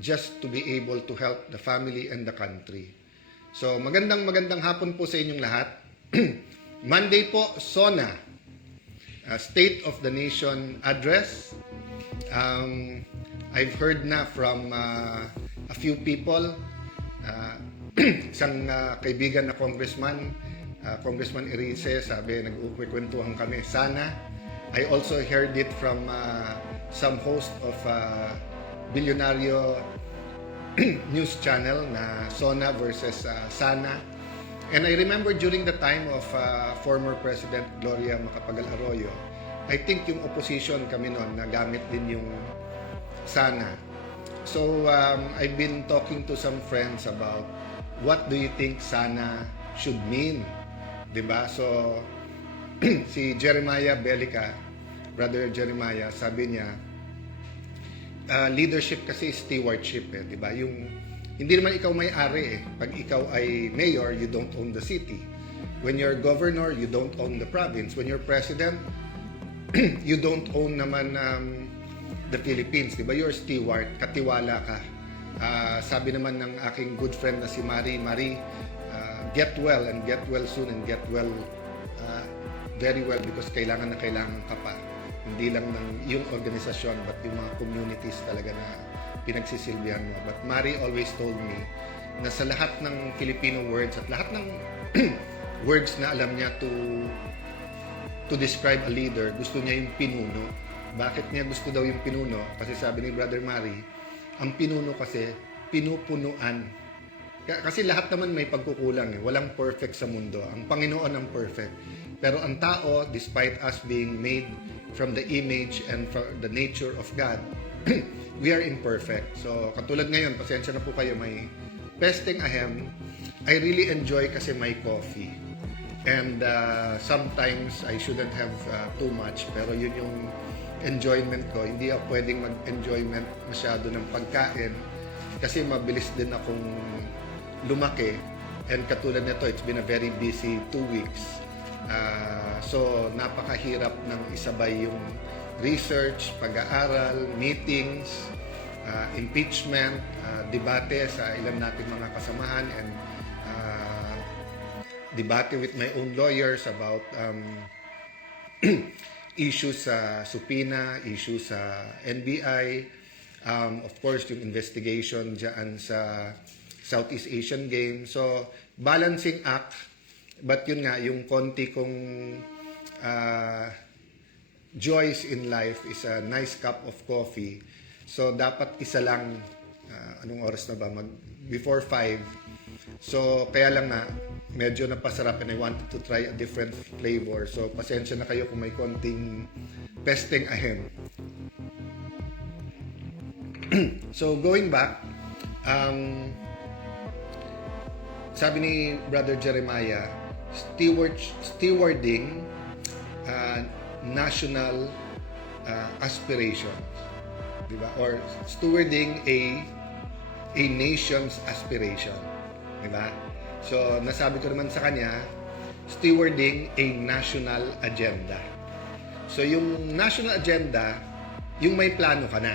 just to be able to help the family and the country. So magandang hapon po sa inyong lahat. Monday po, SONA, State of the Nation Address. I've heard na from a few people, isang kaibigan na congressman, Congressman Erice, sabi, nag-ukwentuhan kami, sana. I also heard it from some host of Bilyonaryo news channel na SONA versus SANA. And I remember during the time of former President Gloria Macapagal Arroyo, I think yung opposition kami noon nagamit din yung SANA. So I've been talking to some friends about what do you think SANA should mean, diba? So si Jeremiah Belica, Brother Jeremiah, sabi niya, leadership kasi is stewardship, diba? Yung hindi naman ikaw may-ari Pag ikaw ay mayor, you don't own the city. When you're governor, you don't own the province. When you're president, you don't own naman the Philippines, diba? You're steward, katiwala ka. Sabi naman ng aking good friend na si Marie, get well and get well soon and get well very well because kailangan na kailangan ka pa. Hindi lang ng yung organisasyon but yung mga communities talaga na pinagsisilbihan mo. But Marie always told me na sa lahat ng Filipino words at lahat ng words na alam niya to describe a leader, gusto niya yung pinuno. Bakit niya gusto daw yung pinuno? Kasi sabi ni Brother Marie, ang pinuno kasi pinupunuan. Kasi lahat naman may pagkukulang Walang perfect sa mundo. Ang Panginoon ang perfect. Pero ang tao, despite us being made from the image and from the nature of God, we are imperfect. So, katulad ngayon, pasensya na po kayo, may pesting ahem. I really enjoy kasi my coffee. And sometimes I shouldn't have too much, pero yun yung enjoyment ko. Hindi ako pwedeng mag-enjoyment masyado ng pagkain kasi mabilis din akong lumaki. And katulad nito, it's been a very busy 2 weeks. So, napakahirap ng isabay yung research, pag-aaral, meetings, impeachment, debate sa ilan natin mga kasamahan, and debate with my own lawyers about issues sa subpoena, issues sa NBI, of course, yung investigation dyan sa Southeast Asian Games. So, balancing act, but yun nga, yung konti kong joys in life is a nice cup of coffee. So, dapat isa lang, anong oras na ba? Before 5. So, kaya lang nga, medyo napasarap and I wanted to try a different flavor. So, pasensya na kayo kung may konting pesting ahem. So, going back, sabi ni Brother Jeremiah, stewarding national aspirations, diba? Or stewarding a nation's aspiration, diba? So, nasabi ko naman sa kanya, stewarding a national agenda. So, yung national agenda, yung may plano ka na,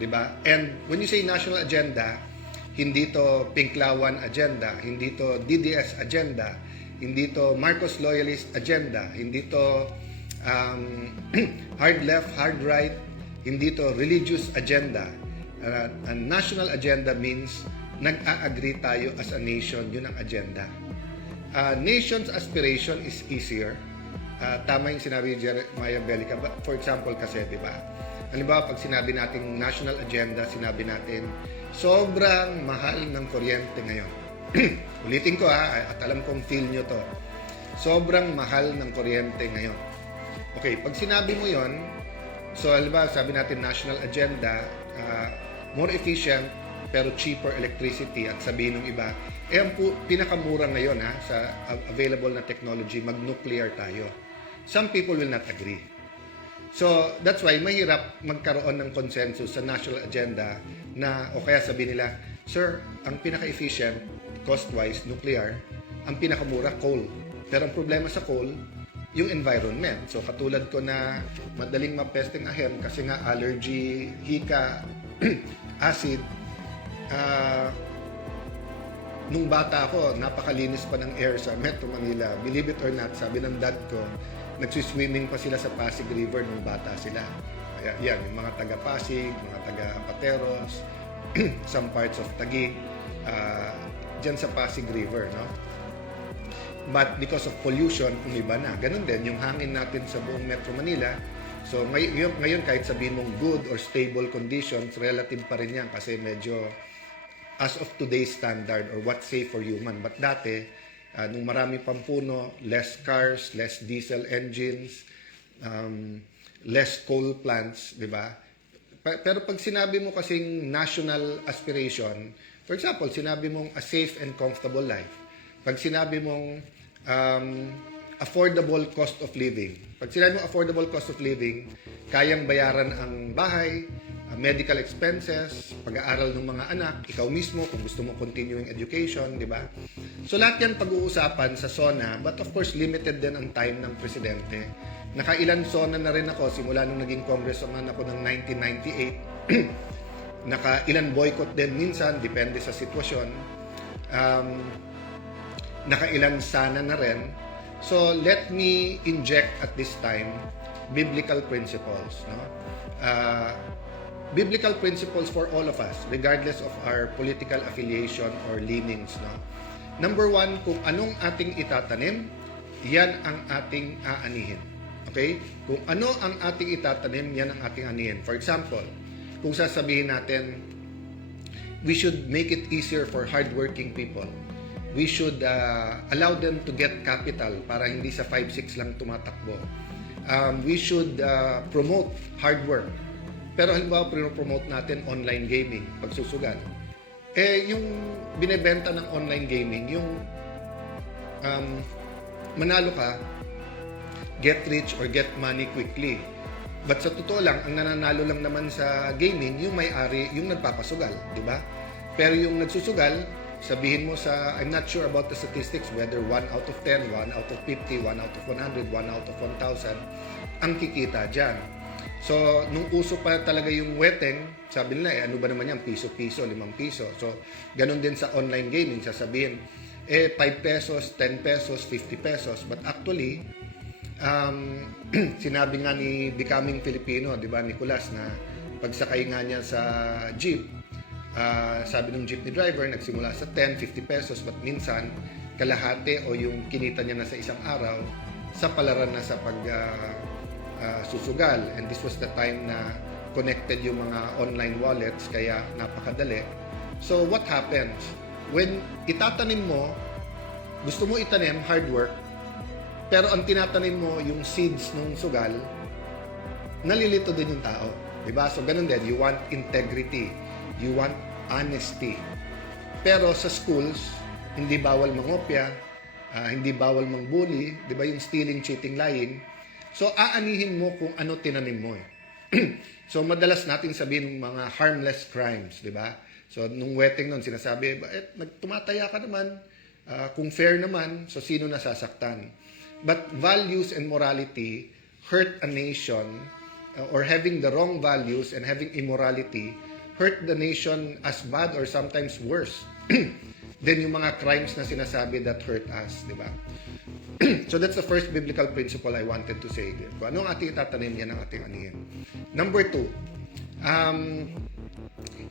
diba? And when you say national agenda, hindi to Pinklawan agenda, hindi to DDS agenda, hindi to Marcos loyalist agenda, hindi to hard left, hard right, hindi to religious agenda. A national agenda means nag-a-agree tayo as a nation, yun ang agenda. Nation's aspiration is easier. Tama yung sinabi ni Jeremiah Belica. For example kasi, di ba? Halimbawa, pag sinabi natin national agenda, sinabi natin, sobrang mahal ng kuryente ngayon. Ulitin ko at alam kong feel nyo to. Sobrang mahal ng kuryente ngayon. Okay, pag sinabi mo yon, so halimbawa, sabi natin national agenda, more efficient, pero cheaper electricity, at sabihin ng iba, ang pinakamura ngayon sa available na technology, mag-nuclear tayo. Some people will not agree. So, that's why mahirap magkaroon ng consensus sa national agenda na, o kaya sabihin nila, sir, ang pinaka-efficient, cost-wise, nuclear, ang pinakamura, coal. Pero ang problema sa coal, yung environment. So, katulad ko na madaling mapesting ahem kasi nga allergy, hika, acid. Nung bata ako, napakalinis pa ng air sa Metro Manila. Believe it or not, sabi ng dad ko, nagsiswimming pa sila sa Pasig River nung bata sila. Kaya yan, yung mga taga-Pasig, mga taga-Pateros, some parts of Taguig, dyan sa Pasig River, no? But because of pollution, umiba na. Ganun din, yung hangin natin sa buong Metro Manila. So ngayon kahit sabihin mong good or stable conditions, relative pa rin yan kasi medyo as of today's standard or what's safe for human. But dati, nung marami pang puno, less cars, less diesel engines, less coal plants, di ba? Pero pag sinabi mo kasing national aspiration, for example, sinabi mong a safe and comfortable life. Pag sinabi mong affordable cost of living. Pag sinabi mong affordable cost of living, kayang bayaran ang bahay, medical expenses, pag-aaral ng mga anak, ikaw mismo kung gusto mo continuing education, di ba? So lahat yan pag-uusapan sa SONA, but of course limited din ang time ng presidente. Nakailan SONA na rin ako simula nung naging congressman ako ng 1998. Nakailan boycott din minsan, depende sa sitwasyon. Nakailan sana na rin. So let me inject at this time biblical principles, no? Biblical principles for all of us, regardless of our political affiliation or leanings. No? Number one, kung anong ating itatanim, yan ang ating aanihin. Okay? Kung ano ang ating itatanim, yan ang ating aanihin. For example, kung sasabihin natin, we should make it easier for hardworking people. We should allow them to get capital para hindi sa 5-6 lang tumatakbo. We should promote hard work. Pero halimbawa, promote natin online gaming, pagsusugal. Yung binebenta ng online gaming, yung manalo ka, get rich or get money quickly. But sa totoo lang, ang nananalo lang naman sa gaming, yung may-ari, yung nagpapasugal, di ba? Pero yung nagsusugal, sabihin mo sa, I'm not sure about the statistics, whether 1 out of 10, 1 out of 50, 1 out of 100, 1 out of 1,000, ang kikita dyan. So, nung uso pa talaga yung weteng, sabi nila, ano ba naman yan, piso-piso, 5 piso. So, ganun din sa online gaming, sasabihin, 5 pesos, 10 pesos, 50 pesos. But actually, sinabi nga ni Becoming Filipino, di ba, Nicolas, na pagsakay nga niya sa jeep, sabi ng jeepney driver, nagsimula sa 10, 50 pesos, but minsan, kalahati o yung kinita niya na sa isang araw, sa palaran na sa susugal. And this was the time na connected yung mga online wallets, kaya napakadali. So what happens? When itatanim mo, gusto mo itanim, hard work, pero ang tinatanim mo, yung seeds ng sugal, nalilito din yung tao. Diba? So ganun din, you want integrity, you want honesty. Pero sa schools, hindi bawal mangopya, hindi bawal mangbully, diba, yung stealing, cheating, lying. So, aanihin mo kung ano tinanim mo. So, madalas natin sabihin ng mga harmless crimes, di ba? So, nung wedding nun, sinasabi, tumataya ka naman, kung fair naman, so sino nasasaktan? But values and morality hurt a nation, or having the wrong values and having immorality hurt the nation as bad or sometimes worse than yung mga crimes na sinasabi that hurt us, di ba? So that's the first biblical principle I wanted to say. Kung ano ang ating itatanim, yan ang ating anihin. Number 2,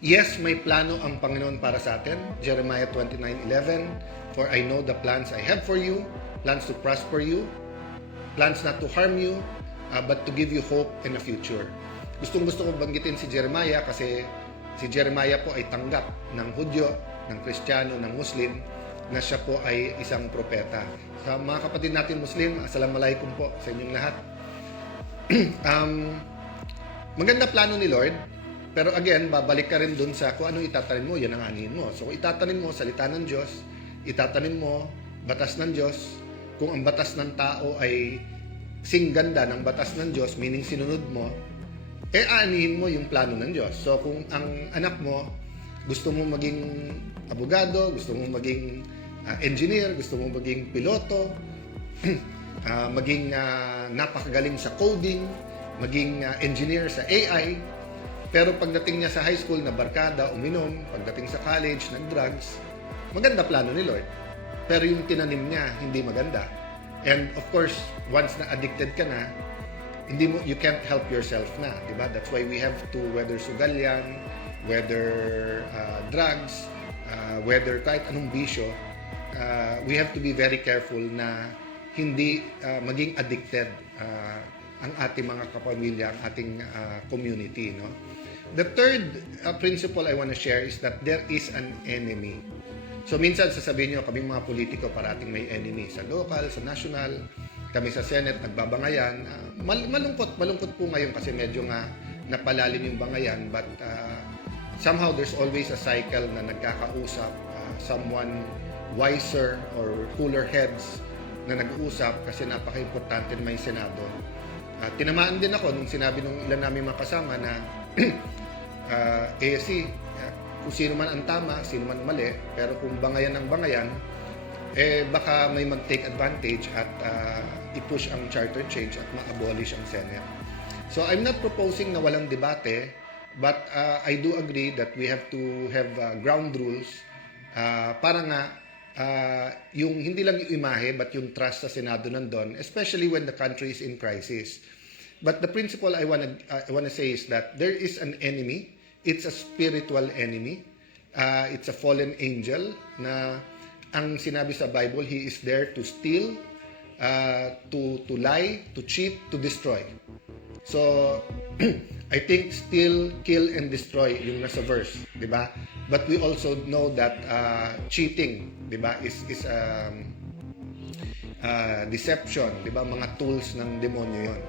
yes, may plano ang Panginoon para sa atin. Jeremiah 29:11, for I know the plans I have for you, plans to prosper you, plans not to harm you, but to give you hope in the future. Gustong-gusto ko banggitin si Jeremiah kasi si Jeremiah po ay tanggap ng Hudyo, ng Kristiyano, ng Muslim, na siya po ay isang propeta. Sa mga kapatid natin Muslim, assalamualaikum po sa inyong lahat. Maganda plano ni Lord, pero again, babalik ka rin dun sa kung ano itatanim mo, yan ang anihin mo. So, kung itatanim mo salita ng Diyos, itatanim mo batas ng Diyos, kung ang batas ng tao ay singganda ng batas ng Diyos, meaning sinunod mo, aanihin mo yung plano ng Diyos. So, kung ang anak mo, gusto mo maging abogado, gusto mo maging engineer, gusto mo maging piloto, maging napakagaling sa coding, maging engineer sa AI, Pero pagdating niya sa high school, na barkada, uminom. Pagdating sa college, nag-drugs. Maganda plano ni Lord. Pero yung tinanim niya, hindi maganda. And of course, once na addicted ka na, you can't help yourself na, di ba? That's why we have to, whether sugal yan, whether drugs, whether kahit anong bisyo, we have to be very careful na hindi maging addicted ang ating mga kapamilya, ang ating community, no? The third principle I want to share is that there is an enemy. So minsan sasabihin nyo, kami mga politiko parating may enemy sa local, sa national, kami sa Senate nagbabangayan. Malungkot po ngayon kasi medyo nga napalalim yung bangayan, but somehow there's always a cycle na nagkakausap, someone wiser or cooler heads na nag-uusap kasi napaka-importante na may Senado. Tinamaan din ako nung sinabi nung ilan namin mga kasama na ASC, kung sino man ang tama, sino man mali, pero kung bangayan ang bangayan, baka may mag-take advantage at i-push ang charter change at ma-abolish ang Senate. So I'm not proposing na walang debate, but I do agree that we have to have ground rules para nga yung hindi lang yung imahe but yung trust sa Senado nandun, especially when the country is in crisis. But the principle I wanna say is that there is an enemy. It's a spiritual enemy. It's a fallen angel na ang sinabi sa Bible, he is there to steal, to lie, to cheat, to destroy. So, I think steal, kill, and destroy yung nasa verse, di ba? But we also know that cheating, di ba, is deception, di ba? Mga tools ng demonyo yon.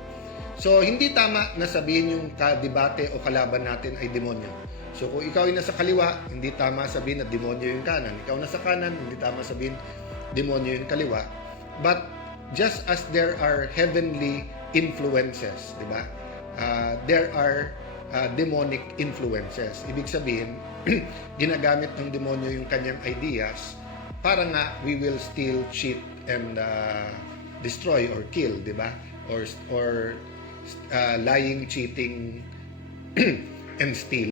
So, hindi tama na sabihin yung kadebate o kalaban natin ay demonyo. So, kung ikaw ay nasa kaliwa, hindi tama sabihin na demonyo yung kanan. Ikaw nasa kanan, hindi tama sabihin demonyo yung kaliwa. But, just as there are heavenly influences, di ba? There are demonic influences. Ibig sabihin, ginagamit ng demonyo yung kanyang ideas para nga we will steal, cheat, and destroy or kill, di ba? Or lying, cheating, and steal.